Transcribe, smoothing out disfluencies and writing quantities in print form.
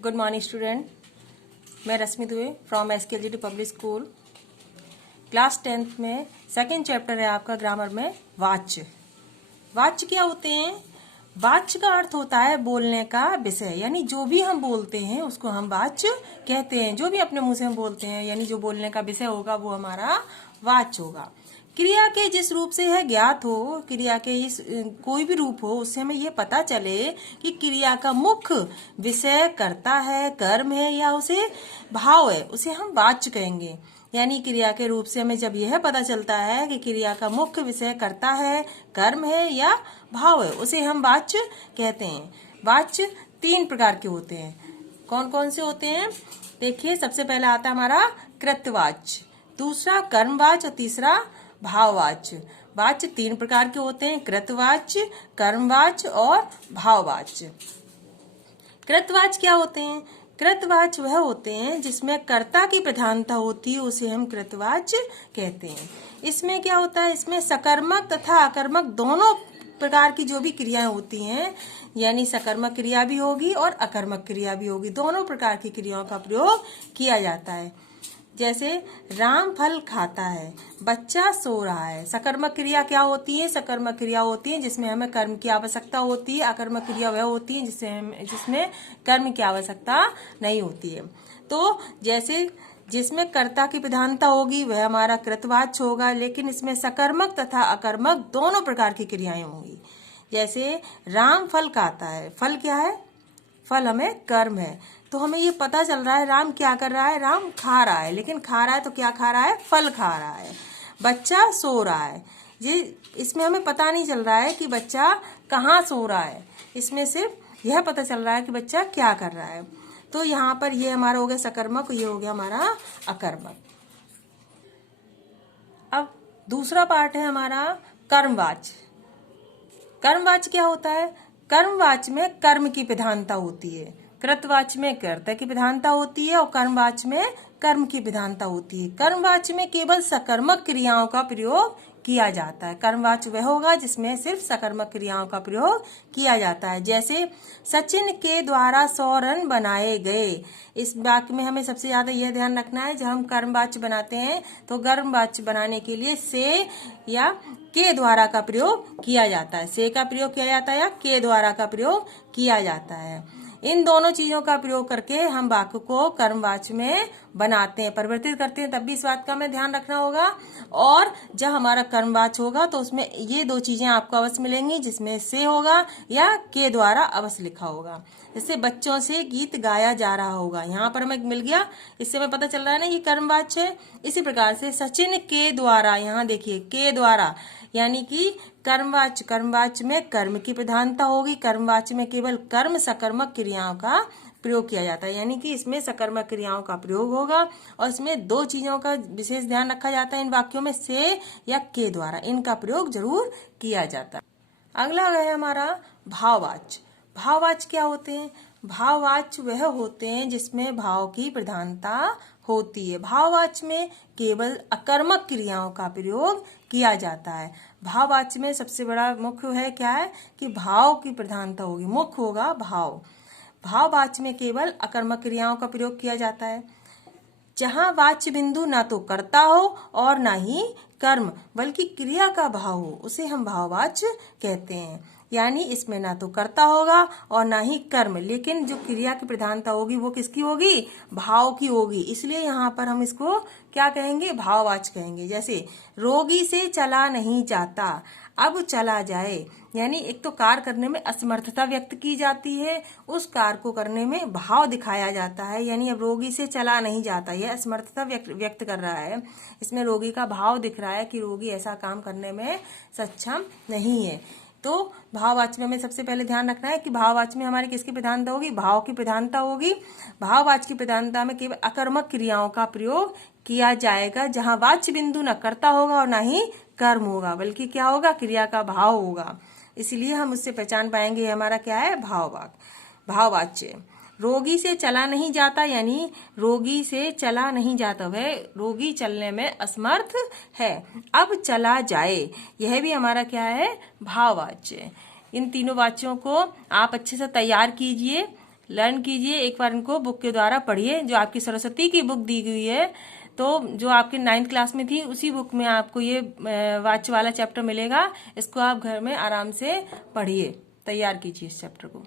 Good morning student, मैं Rashmi Dubey from SKLGT public school. Class 10th में second chapter है आपका ग्रामर में वाच्य। वाच्य क्या होते हैं? वाच्य का अर्थ होता है बोलने का विषय, यानी जो भी हम बोलते हैं उसको हम वाच्य कहते हैं। जो भी अपने मुंह से हम बोलते हैं यानी जो बोलने का विषय होगा वो हमारा वाच्य होगा। क्रिया के जिस रूप से यह ज्ञात हो, क्रिया के इस कोई भी रूप हो, उससे हमें ये पता चले कि क्रिया का मुख्य विषय कर्ता है, कर्म है या उसे भाव है, उसे हम वाच्य कहेंगे। यानी क्रिया के रूप से हमें जब यह पता चलता है कि क्रिया का मुख्य विषय कर्ता है, कर्म है या भाव है, उसे हम वाच्य कहते हैं। वाच्य 3 प्रकार के होते हैं। कौन कौन से होते हैं? देखिए, सबसे पहला आता है हमारा कृतवाच्य, दूसरा कर्मवाच्य और तीसरा भाववाच्य। वाच्य 3 प्रकार के होते हैं: कृतवाच्य, कर्मवाच्य और भाववाच्य। कृतवाच्य क्या होते हैं? कृतवाच्य वह होते हैं जिसमें कर्ता की प्रधानता होती है, उसे हम कृतवाच्य कहते हैं। इसमें क्या होता है? इसमें सकर्मक तथा अकर्मक दोनों प्रकार की जो भी क्रियाएं होती हैं, यानी सकर्मक क्रिया भी होगी और अकर्मक क्रिया भी होगी, दोनों प्रकार की क्रियाओं का प्रयोग किया जाता है। जैसे राम फल खाता है, बच्चा सो रहा है। सकर्मक क्रिया क्या होती है? सकर्मक क्रिया होती है जिसमें हमें कर्म की आवश्यकता होती है। अकर्मक क्रिया वह होती है जिसमें कर्म की आवश्यकता नहीं होती है। तो जैसे जिसमें कर्ता की प्रधानता होगी वह हमारा कृतवाच्य होगा, लेकिन इसमें सकर्मक तथा अकर्मक दोनों प्रकार की क्रियाएं होंगी। जैसे राम फल खाता है, फल क्या है? फल हमें कर्म है, तो हमें ये पता चल रहा है राम क्या कर रहा है? राम खा रहा है, लेकिन खा रहा है तो क्या खा रहा है? फल खा रहा है। बच्चा सो रहा है, ये इसमें हमें पता नहीं चल रहा है कि बच्चा कहाँ सो रहा है, इसमें सिर्फ यह पता चल रहा है कि बच्चा क्या कर रहा है। तो यहाँ पर ये हमारा हो गया सकर्मक, ये हो गया हमारा अकर्मक। अब दूसरा पार्ट है हमारा कर्मवाच्य। कर्मवाच्य क्या होता है? कर्मवाच्य में कर्म की प्रधानता होती है, कृतवाच्य में कर्ता की प्रधानता होती है और कर्मवाच्य में कर्म की प्रधानता होती है। कर्मवाच्य में केवल सकर्मक क्रियाओं का प्रयोग किया जाता है। कर्मवाच्य वह होगा जिसमें सिर्फ सकर्मक क्रियाओं का प्रयोग किया जाता है। जैसे सचिन के द्वारा 100 रन बनाए गए। इस वाक्य में हमें सबसे ज्यादा यह ध्यान रखना है, जब हम कर्मवाच्य बनाते हैं तो कर्मवाच्य बनाने के लिए से या के द्वारा का प्रयोग किया जाता है। से का प्रयोग किया जाता है या के द्वारा का प्रयोग किया जाता है। इन दोनों चीजों का प्रयोग करके हम वाक्य को कर्मवाच्य में बनाते हैं, परिवर्तित करते हैं। तब भी इस बात का हमें ध्यान रखना होगा। और जब हमारा कर्मवाच्य होगा तो उसमें ये 2 चीजें आपको अवश्य मिलेंगी, जिसमें से होगा या के द्वारा अवश्य लिखा होगा। जैसे बच्चों से गीत गाया जा रहा होगा, यहाँ पर हमें मिल गया, इससे हमें पता चल रहा है ना ये कर्मवाच्य है। इसी प्रकार से सचिन के द्वारा, यहाँ देखिए के द्वारा, यानी कि कर्मवाच्य, कर्मवाच्य में कर्म की प्रधानता होगी। कर्मवाच्य में केवल कर्म सकर्मक क्रियाओं का प्रयोग किया जाता है, यानी कि इसमें सकर्मक क्रियाओं का प्रयोग होगा। और इसमें 2 चीजों का विशेष ध्यान रखा जाता है इन वाक्यों में, से या के द्वारा, इनका प्रयोग जरूर किया जाता है। अगला है हमारा भाववाच्य। भाववाच्य क्या होते हैं? भाववाच्य वह होते हैं जिसमें भाव की प्रधानता होती है। भाववाच्य में केवल अकर्मक क्रियाओं का प्रयोग किया जाता है। भाववाच्य में सबसे बड़ा मुख्य है क्या है कि भाव की प्रधानता होगी, मुख्य होगा भाव। भाववाच्य में केवल अकर्मक क्रियाओं का प्रयोग किया जाता है। जहाँ वाच्य बिंदु ना तो कर्ता हो और ना ही कर्म, बल्कि क्रिया का भाव हो, उसे हम भाववाच्य कहते हैं। यानी इसमें ना तो कर्ता होगा और ना ही कर्म, लेकिन जो क्रिया की प्रधानता होगी वो किसकी होगी? भाव की होगी। इसलिए यहाँ पर हम इसको क्या कहेंगे? भाववाच्य कहेंगे। जैसे रोगी से चला नहीं जाता, अब चला जाए, यानी एक तो कार्य करने में असमर्थता व्यक्त की जाती है, उस कार्य को करने में भाव दिखाया जाता है। यानी अब रोगी से चला नहीं जाता, यह असमर्थता व्यक्त कर रहा है, इसमें रोगी का भाव दिख रहा है कि रोगी ऐसा काम करने में सक्षम नहीं है। तो भाववाच्य में हमें सबसे पहले ध्यान रखना है कि भाववाच्य में हमारी किसकी प्रधानता होगी? भाव की प्रधानता होगी। भाववाच्य की प्रधानता में केवल अकर्मक क्रियाओं का प्रयोग किया जाएगा, जहां वाच्य बिंदु न कर्ता होगा और न ही कर्म होगा, बल्कि क्या होगा? क्रिया का भाव होगा। इसलिए हम उससे पहचान पाएंगे हमारा क्या है? भाववाच्य। रोगी से चला नहीं जाता, यानी रोगी से चला नहीं जाता, वह रोगी चलने में असमर्थ है, अब चला जाए, यह भी हमारा क्या है? भाववाच्य। इन तीनों वाच्यों को आप अच्छे से तैयार कीजिए। लर्न कीजिए, एक बार इनको बुक के द्वारा पढ़िए। जो आपकी सरस्वती की बुक दी गई है, तो जो आपकी 9th क्लास में थी, उसी बुक में आपको ये वाच वाला चैप्टर मिलेगा। इसको आप घर में आराम से पढ़िए, तैयार कीजिए इस चैप्टर को।